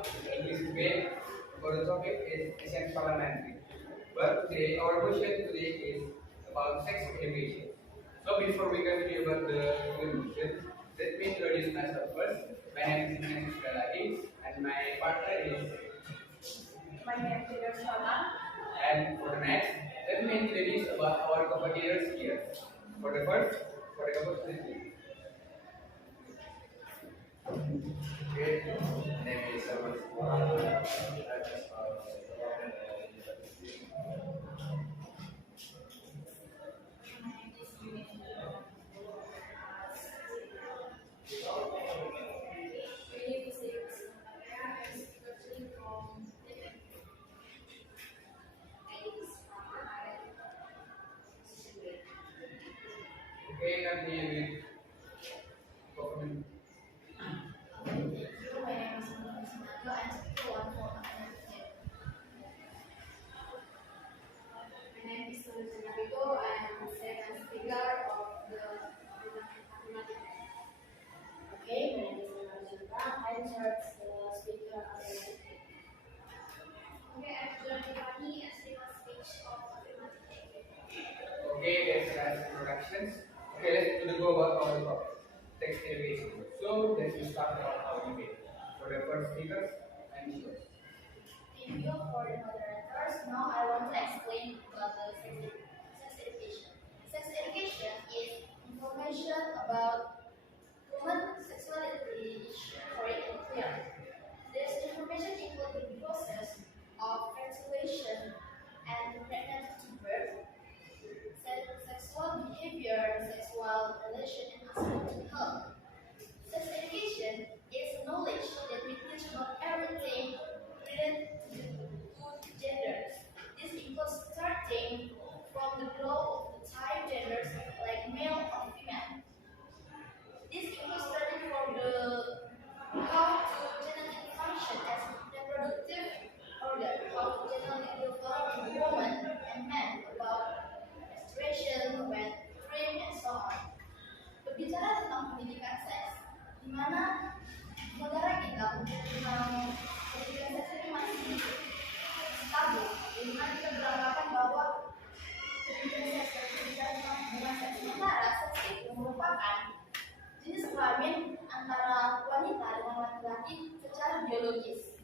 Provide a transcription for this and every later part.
English debate for the topic is Asian Parliamentary. But today, our question today is about sex education. So before we continue about the motion, let me introduce myself first. My name is Ignatius Galadi, and my partner is. My name is Taylor Shalan. And for the next, let me introduce about our competitors here. For the first, for the competitor. Okay, my name is Okay, continue with government. My name is Sultan Abigo. I am the second speaker of the mathematics. Okay, my name is Marjana. I am third speaker of the mathematics. Okay, I am Johnny Bani as the speech of mathematics. Okay, that's nice introductions. Okay, let's go about our topic, text education. So let's start about our debate. For the first speakers, and yours. Thank you for the moderators. Now I want to explain about the sex education. Sex education is information about women sexuality and clear. This information includes the process of fertilization and pregnancy to birth, sexual behavior, sexual relation, and aspect of health. Sex education is knowledge that we teach about everything related to genders. This includes starting from the role of the type genders like male or female. This includes starting from the how to genetic function as reproductive organ, how to genetic develop woman and man about menstruation, wet dream, and so on. Berbicara tentang pendidikan seks, di mana negara kita tentang pendidikan seks ini masih tabu, di mana kita beranggapan bahwa pendidikan seks dan pendidikan tentang hubungan seks sementara seks itu merupakan jenis kelamin antara wanita dengan laki-laki secara biologis.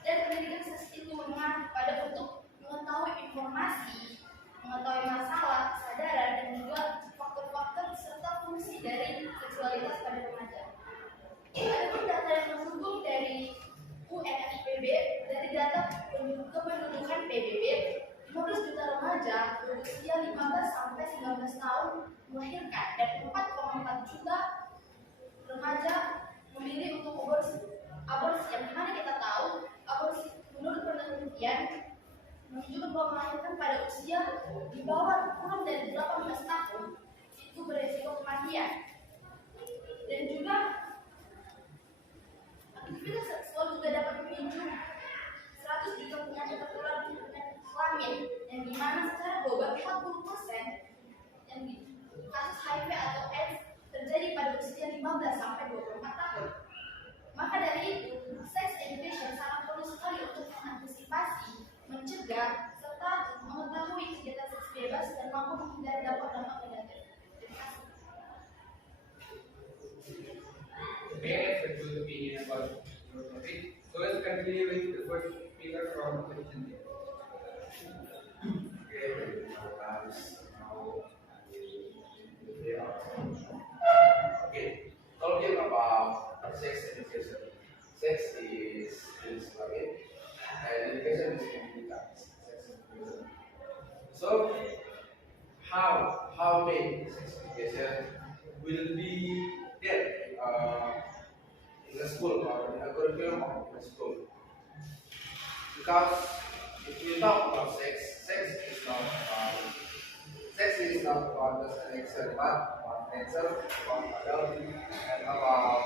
Dan pendidikan seks itu mengacu pada untuk mengetahui informasi, mengetahui masalah, kesadaran, dan juga faktor-faktor serta fungsi dari seksualitas pada remaja. Adapun data yang terhubung dari UNFPB dari data kependudukan PBB, 15 juta remaja berusia 15 sampai 19 tahun melahirkan dan 4,4 juta remaja memilih untuk aborsi. Aborsi yang dimana kita tahu aborsi menurut penelitian menunjukkan bahwa melahirkan pada usia di bawah kurang dari 18 tahun itu beresiko kematian. Dan juga aktivitas seksual juga dapat memicu 100 juta penyakit tertular di penyakit kelamin yang dimana secara global 40% yang di kasus HIV atau AIDS terjadi pada usia 15 sampai 24 tahun. Maka dari itu, sex education sangat perlu sekali untuk mengantisipasi, mencegah, serta mengetahui kegiatan seks bebas dan mampu menghindari dampak-dampak negatif. Okay, that's a good opinion about your topic. So let's continue with the first speaker from Christian. Okay, talking about sex education. Sex is okay, and education is computer. Sex education. So, how many sex education will be there in the school or in the curriculum of the school? Because if you talk about sex, sex is not about the selection, but about nature, about adult, and about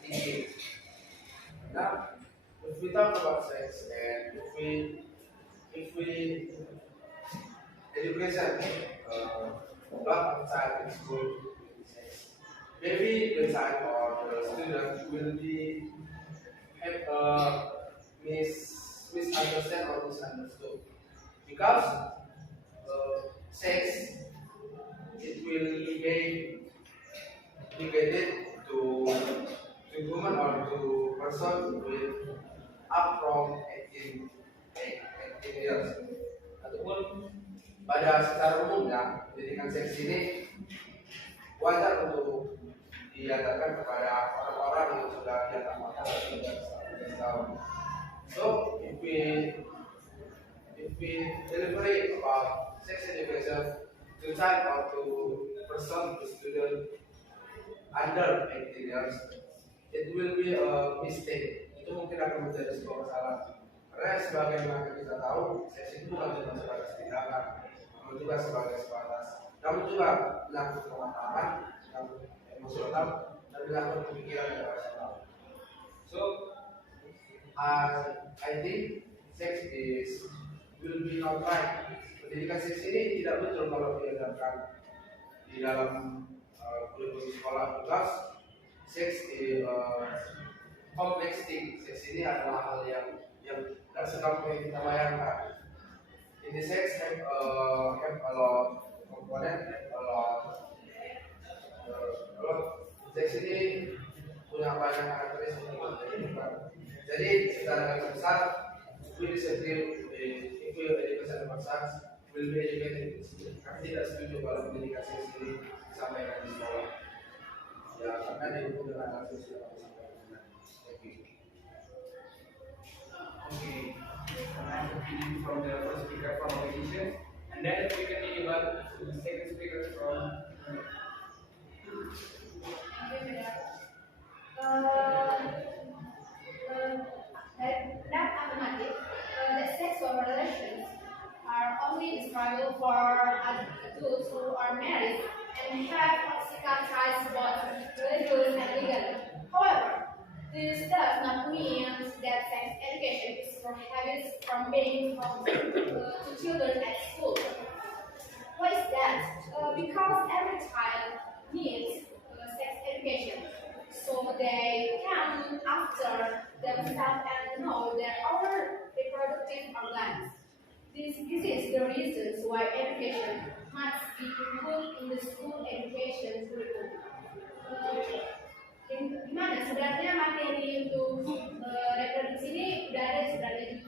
thinking. Now, if we talk about sex and if we education not outside the school, maybe the child or the student will be misunderstand or misunderstood because sex it will negated to woman or to person with up from 18 years ataupun pada secara umumnya pendidikan seks ini wajar untuk diadakan kepada orang-orang yang sudah di atas 18 tahun. So if we deliberate about sex education to child or to person to student under 18 years, it will be a mistake. Itu mungkin akan menjadi sebuah kesalahan. Karena sebagaimana kita tahu, seks itu bukan cuma sebatas tindakan, namun juga sebagai sebatas, namun juga menyangkut pengetahuan, menyangkut emosional, dan menyangkut pemikiran yang rasional. So, I think sex will be not right. Pendidikan seks ini tidak betul kalau diajarkan di dalam kurikulum sekolah, because seks complex thing. Seks ini adalah hal yang tidak segampang yang kita bayangkan. In the sex have a lot component, have a lot. Seks ini punya banyak karakteristik. Jadi secara garis besar, we disagree if we education about sex will be educated. Kami tidak setuju kalau pendidikan seks ini disampaikan di sekolah. Ya, karena didukung dengan kasus yang kami sampaikan. Okay, nice opinion from the first speaker from opposition, and then we can hear about the second speaker from. That affirmative, that sexual relations are only the struggle for adults who are married and have physical ties both religious and legal. However, this does not mean that sex education is prohibited from being taught to children at school. Why is that? Because every child needs sex education, so they can look after themselves and know their own reproductive organs. This is the reasons why education must be included in the school education curriculum. Di mana sebenarnya materi untuk reproduksi ini sudah ada sebenarnya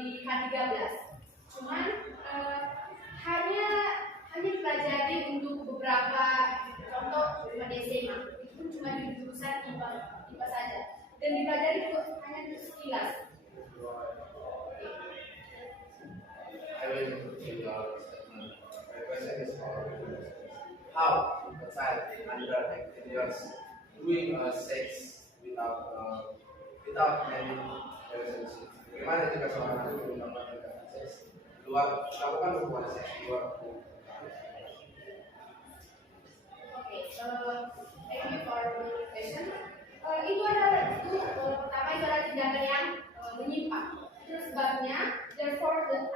di K13. Cuman hanya dipelajari untuk beberapa contoh pada SMA. Itu pun cuma di jurusan IPA saja. Dan dipelajari hanya sekilas. I will continue your statement. My question is how a child under 18 years doing sex without any relationship? Bagaimana jika seorang anak belum melakukan seks luar, melakukan hubungan seks di luar? Thank you for the question. Itu adalah pertama itu adalah tindakan yang menyimpang. Itu sebabnya, therefore the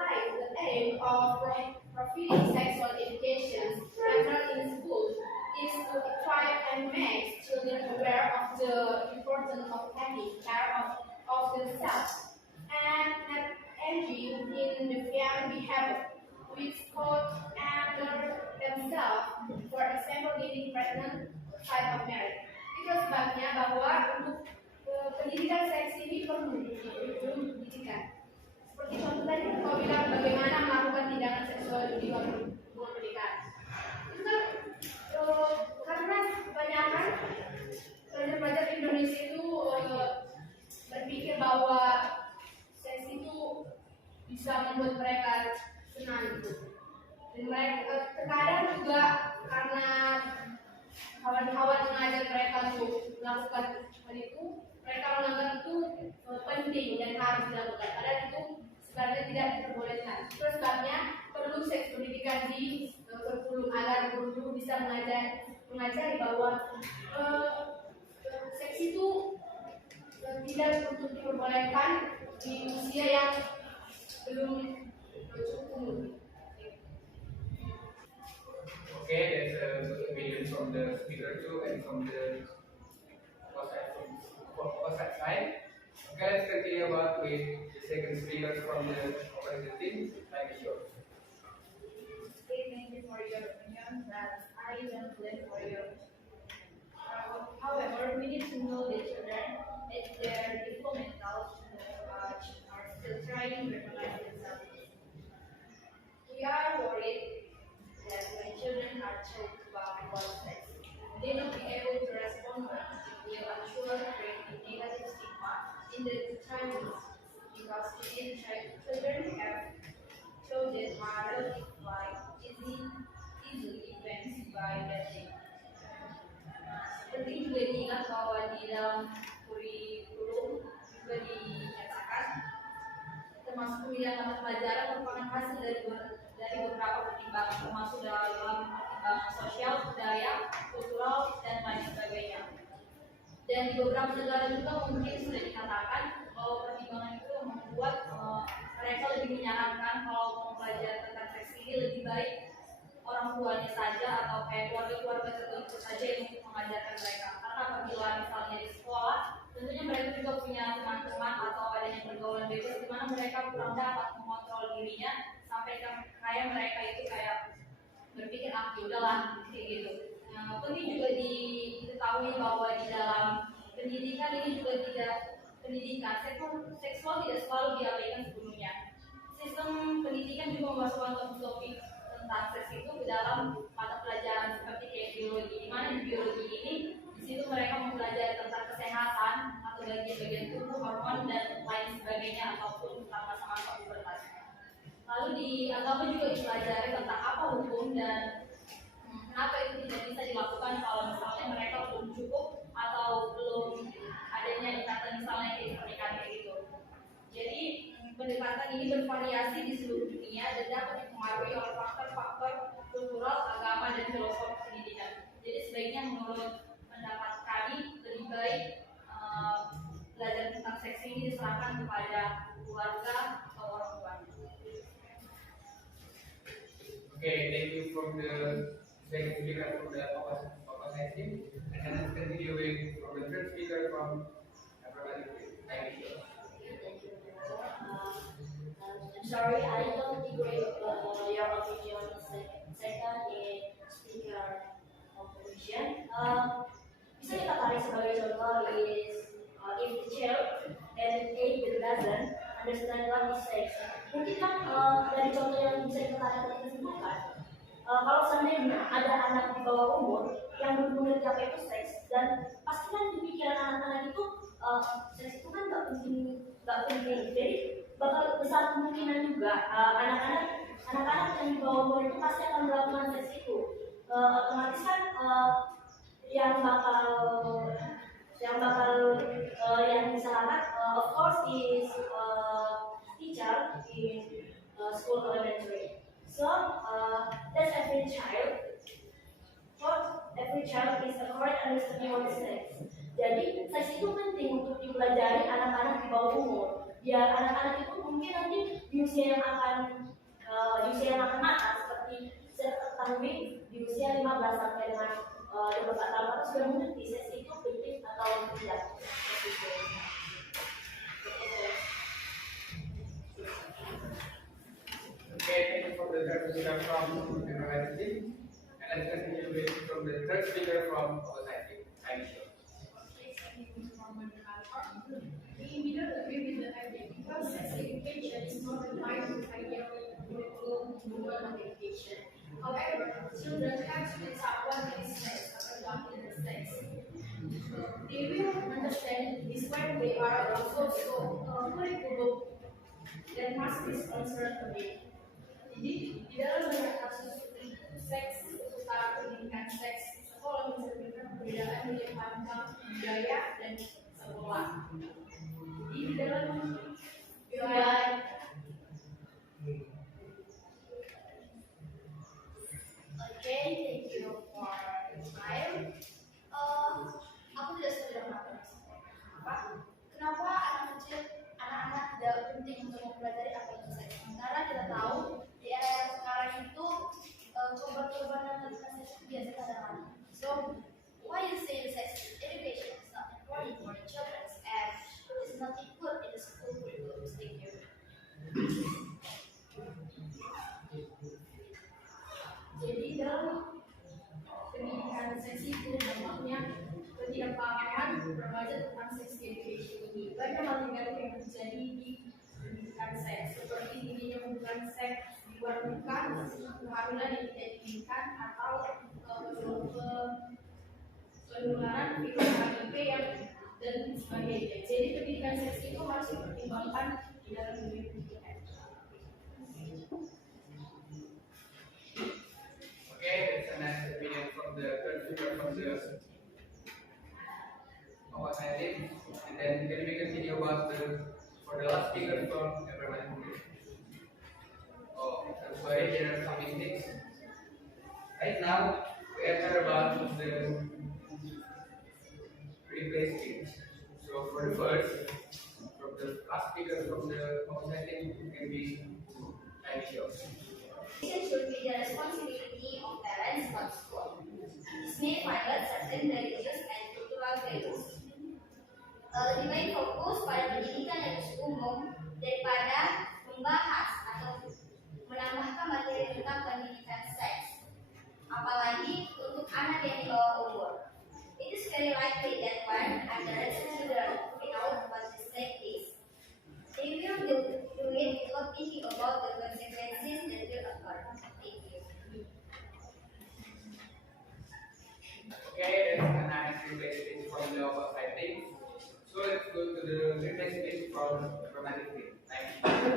aim of providing sexual education in school is to equip and make children aware of the importance of taking care of themselves and not engage in the fear behavior which could anger themselves, for example getting pregnant outside of marriage. Itu sebabnya bahwa untuk pendidikan seks ini perlu pendidikan. Seperti contoh tadi kau bilang bagaimana melakukan tindakan seksual di luar hubungan pernikahan. Itu kan karena kebanyakan pelajar-pelajar Indonesia itu berpikir bahwa seks itu bisa membuat mereka senang gitu. Dan mereka terkadang juga karena kawan-kawan mengajak mereka untuk melakukan hal itu, mereka menganggap itu penting dan harus dilakukan. Padahal itu sebenarnya tidak diperbolehkan. Terus sebabnya perlu seks pendidikan di kurikulum agar guru bisa mengajari bahwa seks itu tidak untuk diperbolehkan di usia yang belum cukup. Okay, that's a good opinion from the speaker too, and from the opposite side. Okay, let's continue about with the second speaker from the opposite team. Thank you. Okay, thank you for your opinion, but I don't blame for your. However, we need to know the children at their developmental age are still trying to recognize themselves. We are worried that when children are taught about sex, they will be able to respond well if we are unsure creating negative stigma in the childhood because children have chosen are like easily influenced by that thing. Penting juga diingat bahwa di dalam kurikulum juga dinyatakan termasuk pemilihan mata pelajaran merupakan hasil dari beberapa pertimbangan termasuk dalam pertimbangan sosial, budaya, kultural dan lain sebagainya. Dan di beberapa negara juga mungkin sudah dikatakan bahwa pertimbangan itu membuat mereka lebih menyarankan kalau mau belajar tentang seks ini lebih baik orang tuanya saja atau kayak keluarga-keluarga tertentu saja yang mengajarkan mereka. Karena apabila misalnya di sekolah, tentunya mereka juga punya teman-teman atau adanya pergaulan bebas di mana mereka kurang dapat mengontrol dirinya sampai kayak mereka itu kayak berpikir ah yaudahlah kayak gitu. Nah, penting juga diketahui bahwa di dalam pendidikan ini juga tidak pendidikan seksual tidak selalu diabaikan sepenuhnya. Sistem pendidikan juga memasukkan topik-topik tentang seks itu ke dalam mata pelajaran seperti kayak biologi, di mana di biologi ini di situ mereka mempelajari tentang kesehatan atau bagian-bagian tubuh, hormon dan lain sebagainya ataupun tentang masa-masa pubertas. Lalu di agama juga dipelajari tentang apa hukum dan kenapa itu tidak bisa dilakukan kalau misalnya mereka belum cukup atau belum adanya ikatan misalnya kayak pernikahan kayak gitu. Jadi pendekatan ini bervariasi di seluruh dunia dan dapat dipengaruhi oleh faktor-faktor kultural, agama, dan filosofi pendidikan. Jadi sebaiknya menurut pendapat kami lebih baik belajar tentang seks ini diserahkan kepada keluarga atau orang tuanya. Okay, thank you from the second speaker from the opposite team. And then let's continue with from the third speaker from everybody. Thank you. I'm sorry, I don't agree with your opinion. Second speaker opposition. Bisa kita tarik sebagai contoh is if the child at 8 doesn't understand what is sex. Mungkin kan dari contoh yang bisa kita tarik kita simpulkan. Kalau seandainya ada anak di bawah umur yang belum mengerti apa itu seks dan pasti kan di pikiran anak-anak itu seks itu kan nggak penting, jadi bakal besar kemungkinan juga anak-anak yang di bawah umur itu pasti akan melakukan seks itu. Otomatis kan yang yang disalahkan of course is teacher in school elementary. So that's every child. For every child is a correct understanding of sex. Jadi seks itu penting untuk dipelajari anak-anak di bawah umur. Biar anak-anak itu mungkin nanti di usia yang akan matang seperti saya ketahui di usia 15 sampai dengan 24 tahun atas sudah mengerti seks itu penting atau tidak. Okay, thank you for the third speaker from the opposite team. And let's continue with from the third speaker from opposite team. Thank you. We immediately agree with the idea because sex education is not required to ideal curriculum human education. However, children have to decide what is sex or what is sex. They will understand this when they are also curriculum that must be sponsored a bit. Jadi di dalam banyak kasus seks setara pendidikan seks sekolah mencerminkan perbedaan yang paham budaya dan sekolah. Di dalam wilayah Okay, thank you for your time. Aku tidak setuju dengan apa yang disampaikan. Kenapa anak-anak tidak penting untuk mempelajari apa itu seks? Sementara kita tahu di era yang sekarang itu korban-korban yang melakukan seks itu biasanya anak-anak. So, why you say the sex education is not important for the children? And dengan seks di luar nikah, kehamilan yang tidak diinginkan, atau penularan virus HIV yang dan sebagainya. Jadi pendidikan seks itu harus dipertimbangkan di dalam dunia pendidikan. Okay, that's a nice opinion from the third speaker from the our scientist. And then can we continue about for the last speaker from everyone? Oh, I'm sorry, there are some mistakes. Right now, we enter about the replace speech. So for the first, from the last speaker from the outstanding can be Aisha. Education should be the responsibility of parents, not school. This may violate certain religious and cultural values. Lebih baik fokus pada pendidikan yang umum daripada membahas atau menambahkan materi tentang pendidikan seks, apalagi untuk anak yang di bawah umur. It is very likely that when underage children find out what the sex is, they will do it without thinking about the consequences that will occur. Thank you. Okay, that's a nice replace speech from the opposite thing. So let's go to the replace speech from romantic thing. Thank you.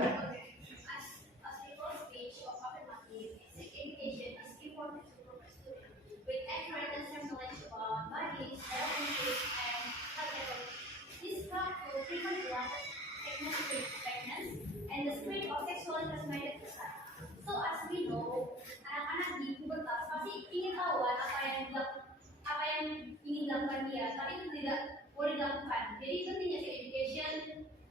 As before speech of affirmative, sex education is important to prepare students with accurate and sound knowledge about body, relationship, and health. This helps to prevent pregnancy, and the spread of sexually transmitted disease. So as we know, anak-anak di pubertas pasti ingin tahu kan apa yang ingin dilakukan dia, tapi itu tidak boleh dilakukan. Jadi pentingnya sex education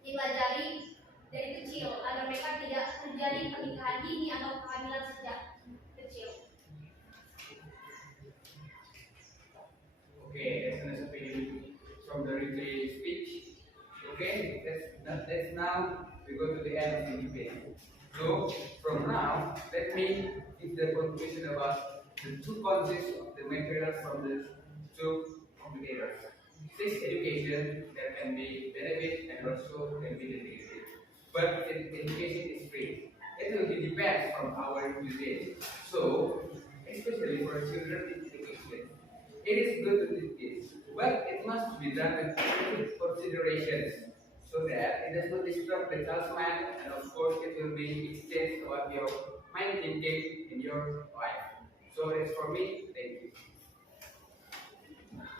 dipelajari dari kecil agar mereka tidak terjadi pernikahan dini atau kehamilan sejak kecil. Okay, that's an opinion from the replay speech. Okay, that's now we go to the end of the debate. So from now, let me give the conclusion about the two concepts of the material from the two competitors. Sex education, there can be benefit and also can be negative. But education is free. It will be depends from our usage. So, especially for children education, it is good to teach kids, but it must be done with considerations so that it does not disturb the child's mind, and of course it will be exchange about your mind thinking in your life. So it's for me. Thank you.